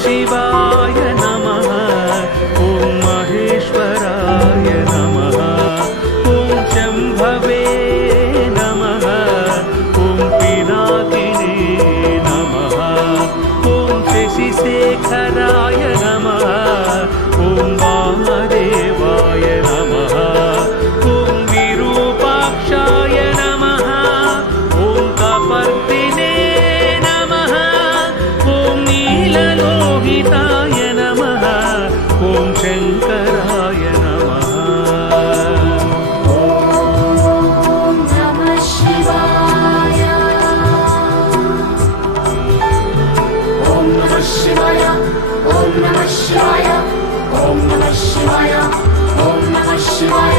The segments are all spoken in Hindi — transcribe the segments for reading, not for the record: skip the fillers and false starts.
शिवाय नमः। ॐ महेश्वराय नमः। ॐ शम्भवे नमः। ॐ पिनाकिने नमः। ॐ शशिशेखराय नमः। ॐ वामदेवाय नमः। ॐ विरूपाक्षाय नमः। ॐ कपर्दिने नमः। ॐ नीललोहिताय नमः। ॐ शङ्कराय नमः। ॐ नमः शिवाय। ॐ नमः शिवाय। ॐ नमः शिवाय। ॐ नमः शिवाय। ॐ नमः शिवाय।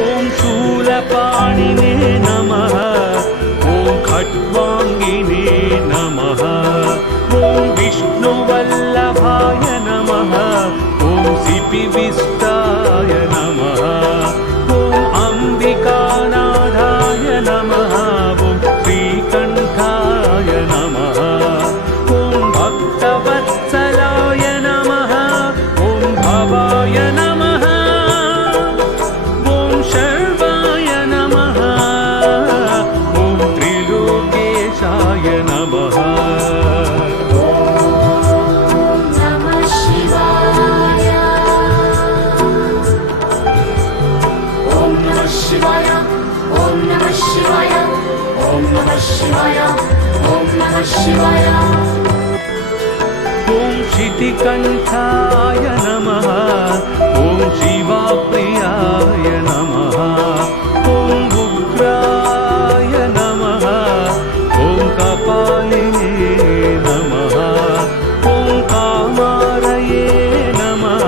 ॐ शूलपाणिने नमः। ॐ खट्वाङ्गिने नमः। ॐ विष्णुवल्लभाय नमः। ॐ सिपिविष्टाय नमः। ॐ अम्बिकानाथाय नमः। ॐ श्रीकण्ठाय नमः। ॐ भक्तवत्सलाय नमः। ॐ भवाय नमः। ॐ शर्वाय नमः। ॐ त्रिलोकेशाय नमः। ॐ नमः शिवाय। ॐ नमः शिवाय। ॐ नमः शिवाय। ॐ नमः शिवाय। ॐ नमः शिवाय। ॐ शितिकण्ठाय नमः। ॐ शिवाप्रियाय नमः। ॐ उग्राय नमः। ॐ कपालिने नमः। ॐ कामारये नमः।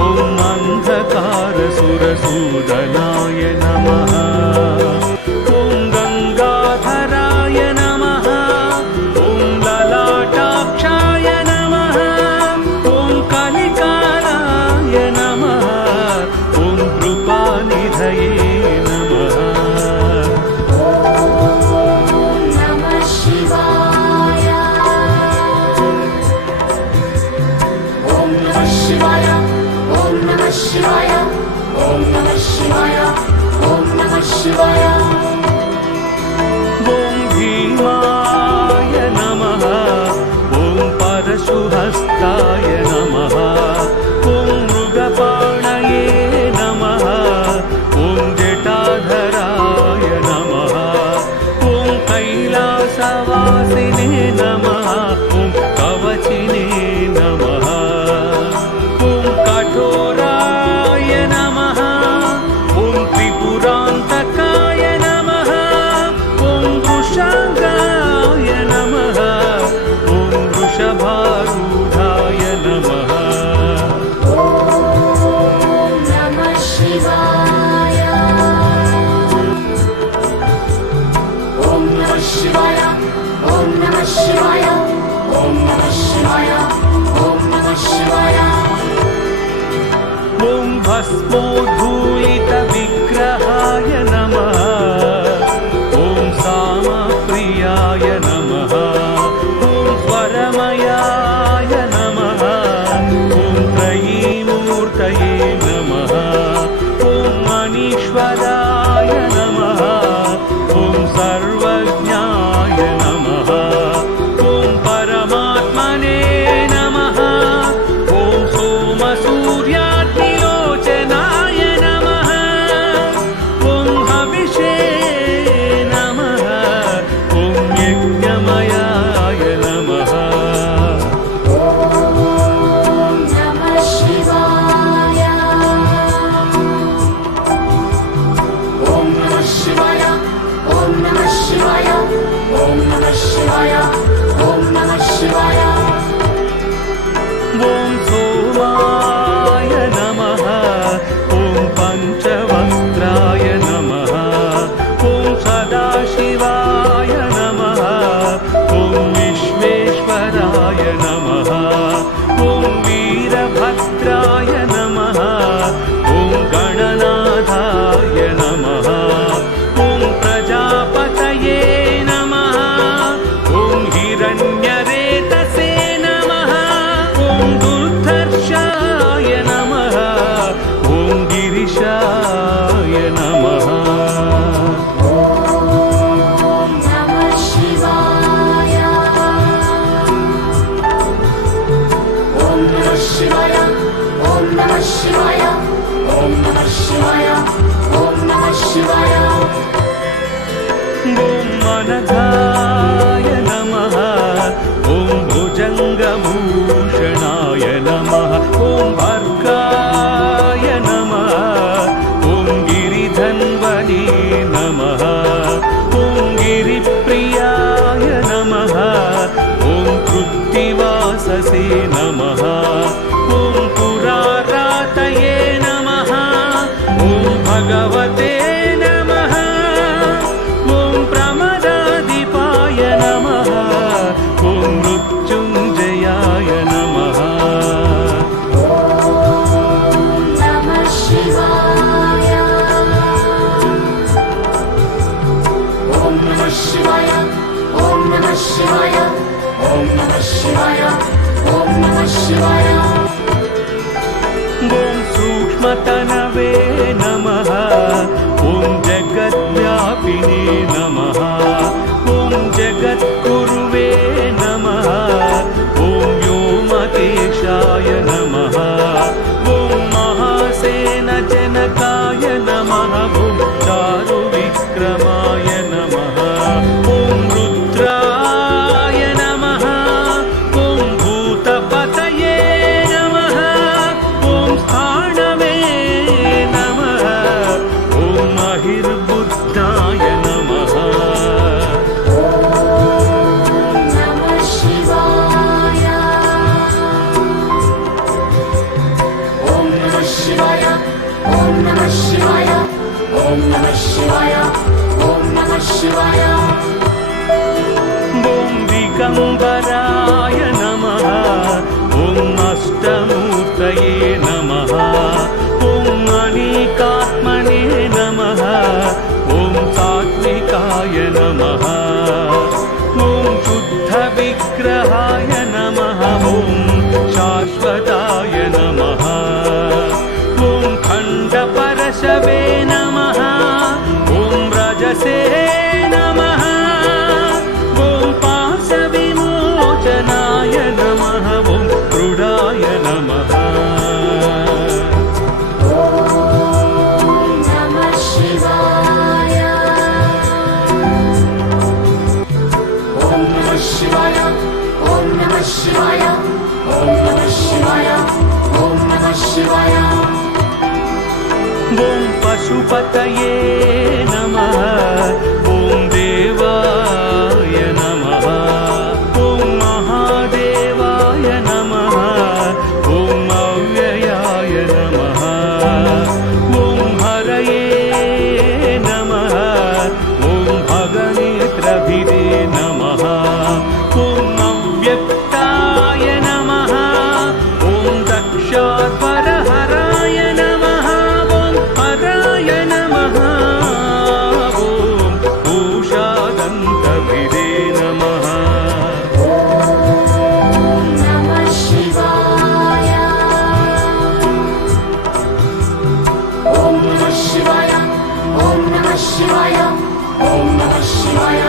ॐ अन्धकारसुरसूदनाय नमः। ॐ गङ्गाधराय नमः। ॐ ललाटाक्षाय नमः। ॐ कलिकालाय नमः। ॐ कृपानिधये नमः। ॐ नमः शिवाय। ॐ नमः शिवाय। ॐ नमः शिवाय। ॐ नमः शिवाय। ॐ नमः शिवाय। ॐ भीमाय नमः। ॐ परशुहस्ताय नमः। ॐ मृगपाणये नमः। ॐ जटाधराय नमः। ॐ कैलासवासिने नमः। ॐ कवचिने नमः। ॐ कठोराय नमः। ॐ त्रिपुरान्तकाय नमः। ॐ वृषाङ्गाय नमः। ॐ वृषभारूढाय नमः। ॐ नमः शिवाय। ॐ नमः शिवाय। ॐ नमः शिवाय। ॐ नमः शिवाय। ॐ नमः शिवाय। ॐ भस्मोद्धूलितविग्रहाय नमः। ॐ सामप्रियाय नमः। ॐ स्वरमयाय नमः। ॐ त्रयीमूर्तये नमः। ॐ मनीश्वराय नमः। ॐ सर्वज्ञाय नमः। ॐ परमात्मने नमः। ॐ सोमसूर्याग्निलोचनाय नमः। ॐ हविषे नमः। ॐ यज्ञमयाय नमः। ॐ नमः शिवाय। ॐ नमः शिवाय। ॐ नमः शिवाय। ॐ नमः शिवाय। ॐ नमः शिवाय। ॐ सोमाय नमः। ॐ पञ्चवक्त्राय नमः। ॐ सदाशिवाय ॐ अनघाय नमः ॐ भुजङ्गभूषणाय नमः ॐ भर्गाय नमः ॐ गिरिधन्वने नमः ॐ गिरिप्रियाय नमः ॐ कृत्तिवाससे नमः ॐ पुरारातये नमः ॐ भगवते नमः ॐ प्रमदाधिपाय नमः ॐ मृत्युञ्जयाय नमः नमः शिवाय ॐ नमः शिवाय ॐ नमः शिवाय ॐ नमः शिवाय ॐ नमः शिवाय ॐ सूक्ष्मतनवे नमः ॐ जगद्व्यापिने नमः ॐ जगद्गुरुवे नमः ॐ व्योमकेशाय नमः ॐ महासेनजनकाय नमः ॐ चारुविक्रमाय नमः ॐ रुद्राय नमः ॐ भूतपतये नमः ॐ स्थाणवे नमः ॐ महिर्बुद्धाय नमः नमः शिवाय ॐ नमः शिवाय ॐ नमः शिवाय ॐ नमः शिवाय ॐ नमः शिवाय ॐ दिगम्बराय नमः ॐ अष्टमूर्तये नमः ॐ अनेकात्मने नमः ॐ सात्विकाय नमः ॐ शुद्धविग्रहाय नमः ॐ शाश्वताय नमः ॐ खण्डपरशवे नमः ॐ रजसे नमः ॐ पाशविमोचनाय नमः ॐ क्रुडाय नमः नमः शिवाय ॐ नमः शिवाय ॐ नमः शिवाय ॐ नमः शिवाय ॐ नमः शिवाय ॐ पशुपतये नमः ॐ देवाय नमः ॐ महादेवाय नमः ॐ अव्ययाय नमः ॐ हरये नमः ॐ भगनेत्रभिदे नमः ॐ अव्यक्ताय नमः ॐ दक्षाध्वरहराय नमः ॐ हराय नमः ॐ उषादन्तभिदे नमः नमः शिवाय ॐ नमः शिवाय ॐ नमः शिवाय ॐ नमः शिवाय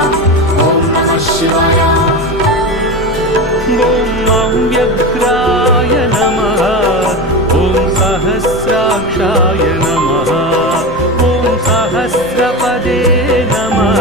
ॐ नमः शिवाय ॐ अव्यग्राय नमः ॐ सहस्राक्षाय नमः ॐ सहस्रपदे नमः